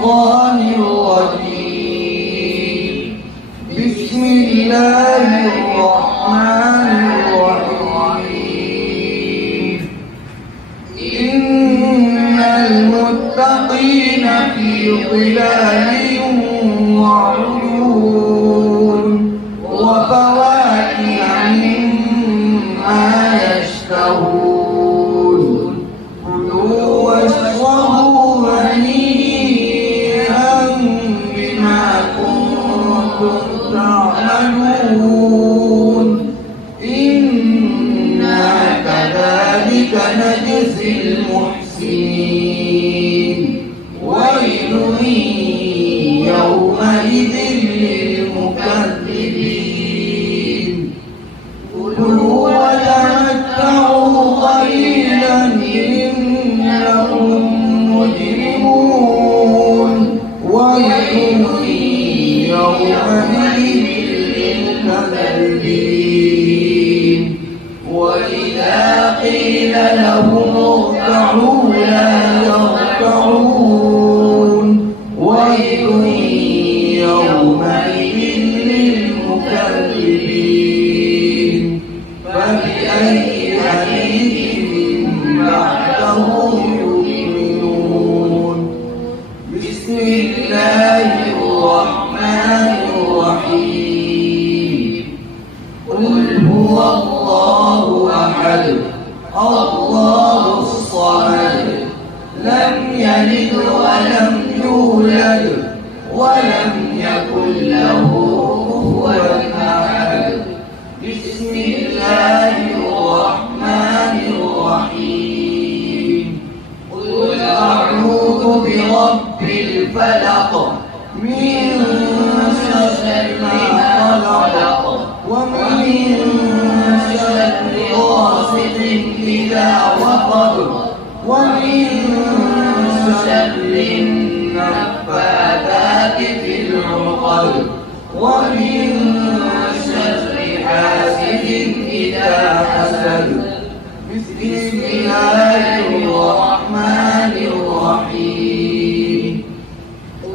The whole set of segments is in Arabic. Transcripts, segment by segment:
الشيطان الرجيم. بسم الله الرحمن الرحيم. إن المتقين في ظلال وعيون وفواكه مما يشتهون. كلوا واشربوا هنيئا بما كنتم تعملون. إنا كذلك نجزي المحسنين. ويل يومئذ للمكذبين. كلوا وتمتعوا قليلا إنكم مجرمون. ويل يومئذ للمكذبين. وإذا قيل لهم اركعوا لا يركعون. ويل يومئذ للمكذبين. فبأي حديث بعده يؤمنون. بسم الله الرحمن الرحيم. قل هو الله أحد الله الصمد لم يلد ولم يولد ولم يكن له كفوا أحد. بسم الله الرحمن الرحيم. قل أعوذ برب الفلق من شر ما خلق ومن شر غاسق إذا وقب ومن شر النفاثات في العقد ومن شر حاسد إذا حسد. بسم الله الرحمن الرحيم.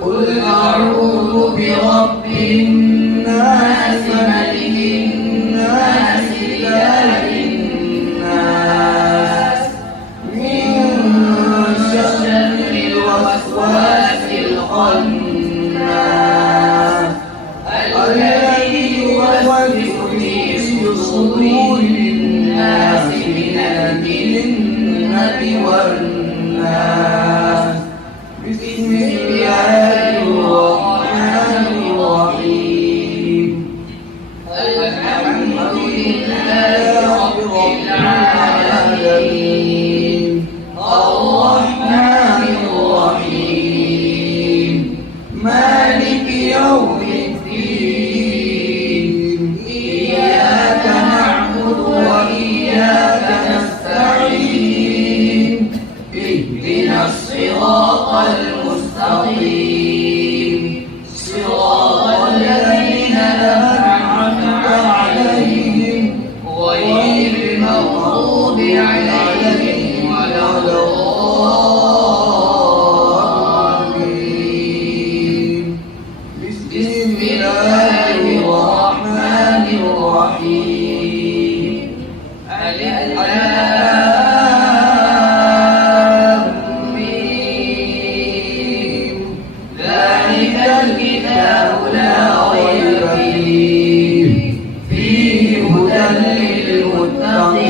قل أعوذ برب الناس ملك الناس إله الناس من شر الوسواس الخناس الذي يوسوس في صدور الناس من الجنة والناس. بسم الله الرحمن الرحيم. الحمد لله رب العالمين الرحمن الرحيم مالك يوم الدين. إياك نعبد وإياك نستعين. اهدنا الصراط المستقيم صراط الذين أنعمت عليهم غير المغضوب عليهم ولا الضالين. بسم الله الرحمن الرحيم. ألف ذلك الكتاب لا ريب فيه هدى للمتقين.